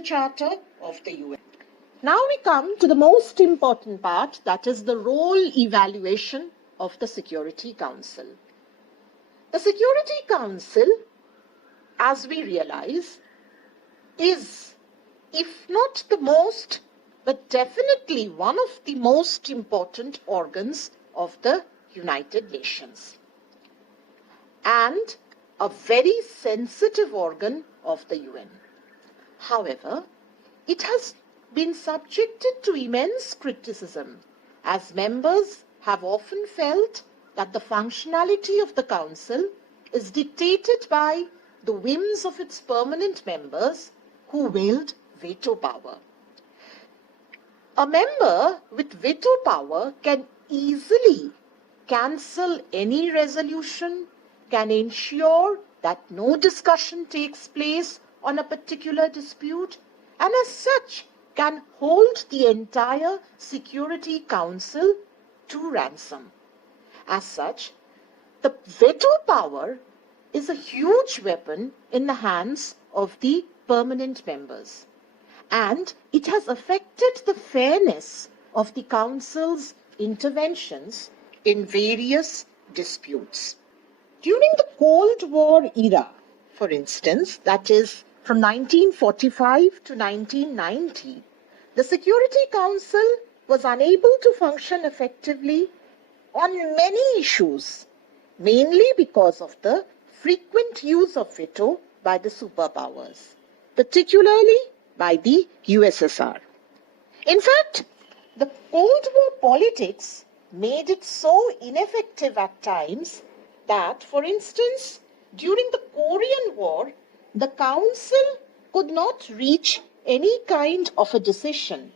the Charter of the UN. Now we come to the most important part, that is the role evaluation of the Security Council. The Security Council, as we realize, is, if not the most, but definitely one of the most important organs of the United Nations, and a very sensitive organ of the UN. However, it has been subjected to immense criticism, as members have often felt that the functionality of the Council is dictated by the whims of its permanent members who wield veto power. A member with veto power can easily cancel any resolution, can ensure that no discussion takes place on a particular dispute, and as such can hold the entire Security Council to ransom. As such, the veto power is a huge weapon in the hands of the permanent members, and it has affected the fairness of the Council's interventions in various disputes. During the Cold War era, for instance, that is from 1945 to 1990, the Security Council was unable to function effectively on many issues, mainly because of the frequent use of veto by the superpowers, particularly by the USSR. In fact, the Cold War politics made it so ineffective at times that, for instance, during the Korean War, the Council could not reach any kind of a decision,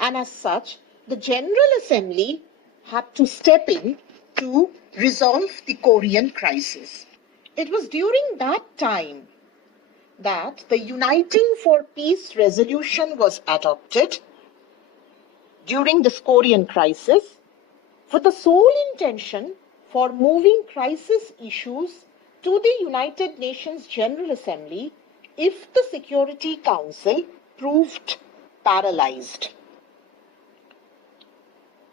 and as such, the General Assembly had to step in to resolve the Korean crisis. It was during that time that the Uniting for Peace resolution was adopted during this Korean crisis, with the sole intention for moving crisis issues to the United Nations General Assembly if the Security Council proved paralyzed.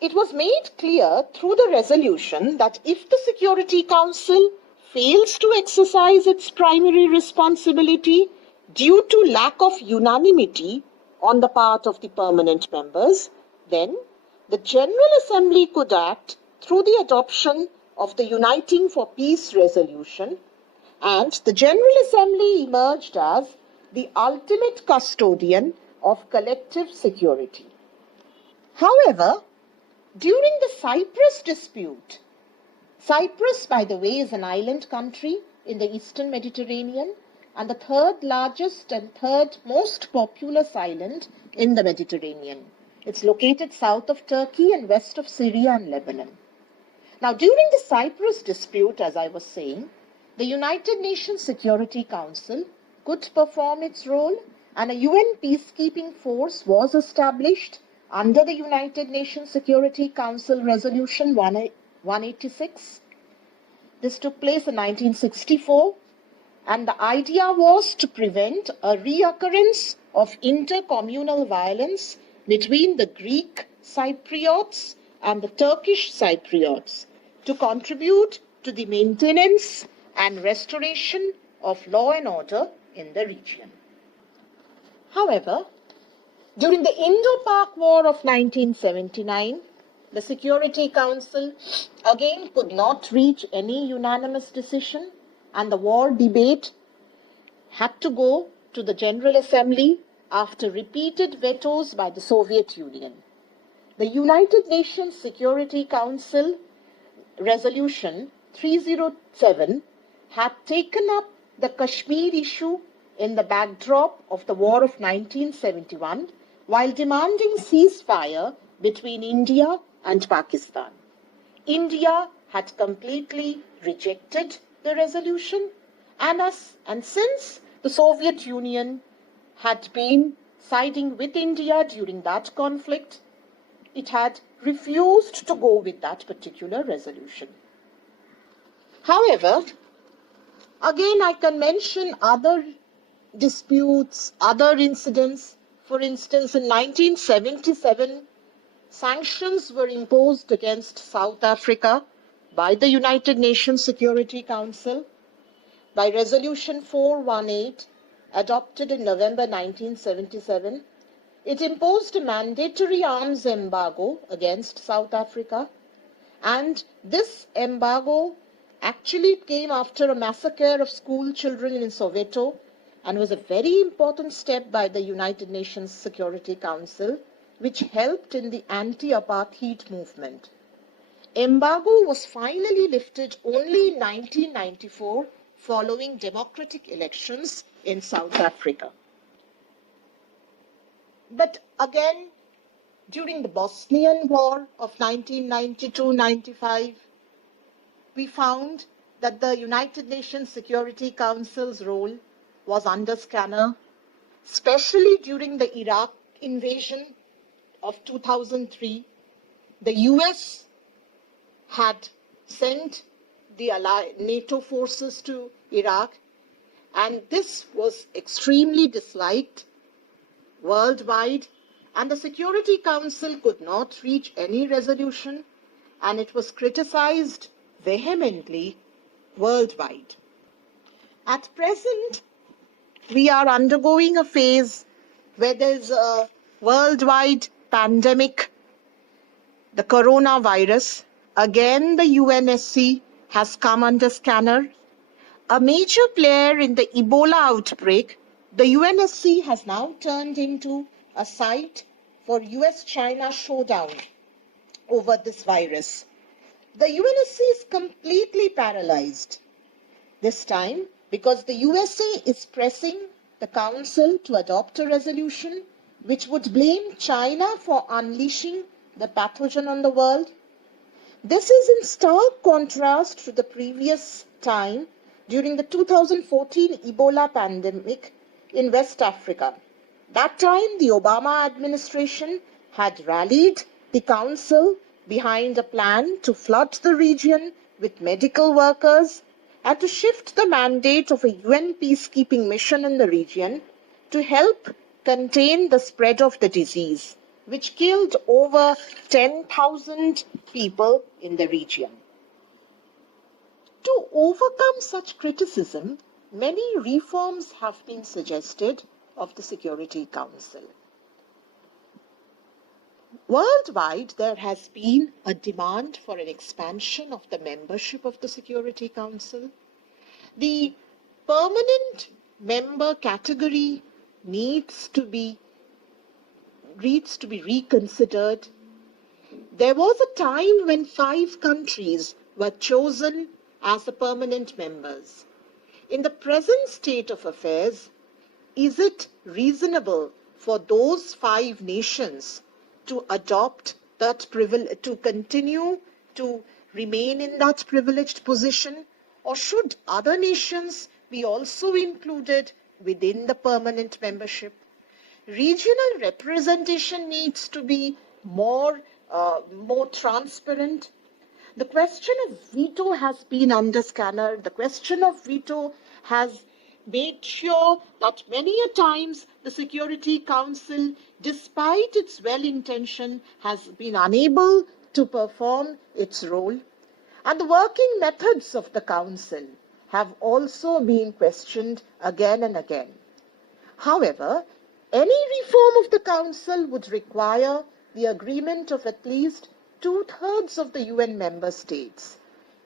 It was made clear through the resolution that if the Security Council fails to exercise its primary responsibility due to lack of unanimity on the part of the permanent members, then the General Assembly could act through the adoption of the Uniting for Peace resolution, and the General Assembly emerged as the ultimate custodian of collective security. However, during the Cyprus dispute, Cyprus, by the way, is an island country in the Eastern Mediterranean and the third largest and third most populous island in the Mediterranean. It's located south of Turkey and west of Syria and Lebanon. Now, during the Cyprus dispute, as I was saying, the United Nations Security Council could perform its role, and a UN peacekeeping force was established under the United Nations Security Council Resolution 186. This took place in 1964, and the idea was to prevent a reoccurrence of intercommunal violence between the Greek Cypriots and the Turkish Cypriots, to contribute to the maintenance and restoration of law and order in the region. However, during the Indo-Pak War of 1979, the Security Council again could not reach any unanimous decision, and the war debate had to go to the General Assembly after repeated vetoes by the Soviet Union. The United Nations Security Council Resolution 307 had taken up the Kashmir issue in the backdrop of the War of 1971 while demanding ceasefire between India and Pakistan. India had completely rejected the resolution, and since the Soviet Union had been siding with India during that conflict, it had refused to go with that particular resolution. However, again I can mention other disputes, other incidents. For instance, in 1977, sanctions were imposed against South Africa by the United Nations Security Council by Resolution 418, adopted in November 1977. It imposed a mandatory arms embargo against South Africa, and this embargo actually came after a massacre of school children in Soweto and was a very important step by the United Nations Security Council, which helped in the anti-apartheid movement. Embargo was finally lifted only in 1994 following democratic elections in South Africa. But again, during the Bosnian War of 1992-95, we found that the United Nations Security Council's role was under scanner, especially during the Iraq invasion of 2003. The US had sent the NATO forces to Iraq, and this was extremely disliked worldwide, and the Security Council could not reach any resolution, and it was criticized vehemently worldwide. At present, we are undergoing a phase where there is a worldwide pandemic, the coronavirus. Again, the UNSC has come under scanner. A major player in the Ebola outbreak, the UNSC has now turned into a site for US-China showdown over this virus. The UNSC is completely paralyzed this time because the USA is pressing the Council to adopt a resolution which would blame China for unleashing the pathogen on the world. This is in stark contrast to the previous time during the 2014 Ebola pandemic in West Africa. That time, the Obama administration had rallied the Council behind a plan to flood the region with medical workers and to shift the mandate of a UN peacekeeping mission in the region to help contain the spread of the disease, which killed over 10,000 people in the region. To overcome such criticism, many reforms have been suggested of the Security Council. Worldwide, there has been a demand for an expansion of the membership of the Security Council. The permanent member category needs to be reconsidered. There was a time when 5 countries were chosen as the permanent members. In the present state of affairs, is it reasonable for those 5 nations to adopt that privilege, to continue to remain in that privileged position, or should other nations be also included within the permanent membership? Regional representation needs to be more transparent. The question of veto has been under scanner. The question of veto has made sure that many a times the Security Council, despite its well-intention, has been unable to perform its role. And the working methods of the Council have also been questioned again and again. However, any reform of the Council would require the agreement of at least 2/3 of the UN member states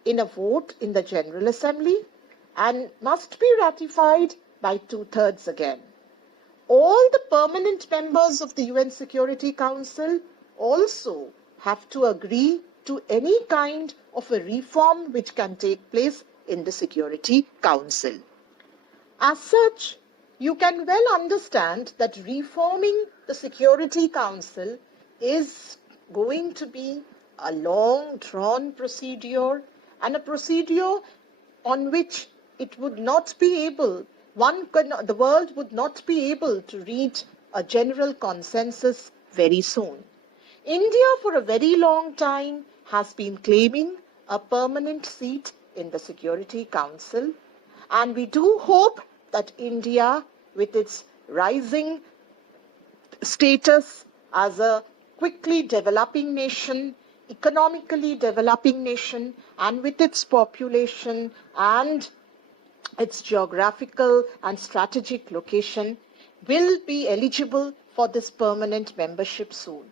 in a vote in the General Assembly and must be ratified by 2/3 again. All the permanent members of the UN Security Council also have to agree to any kind of a reform which can take place in the Security Council. As such, you can well understand that reforming the Security Council is going to be a long drawn procedure, and a procedure on which it would not be able, the world would not be able to reach a general consensus very soon. India for a very long time has been claiming a permanent seat in the Security Council, and we do hope that India with its rising status as a quickly developing nation, economically developing nation, and with its population and its geographical and strategic location, will be eligible for this permanent membership soon.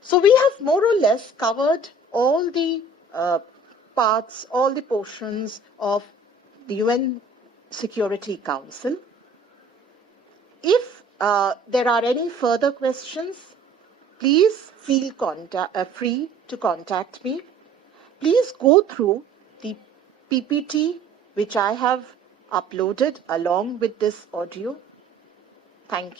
So we have more or less covered all the parts, all the portions of the UN Security Council. If there are any further questions, please feel free to contact me. Please go through the PPT which I have uploaded along with this audio. Thank you.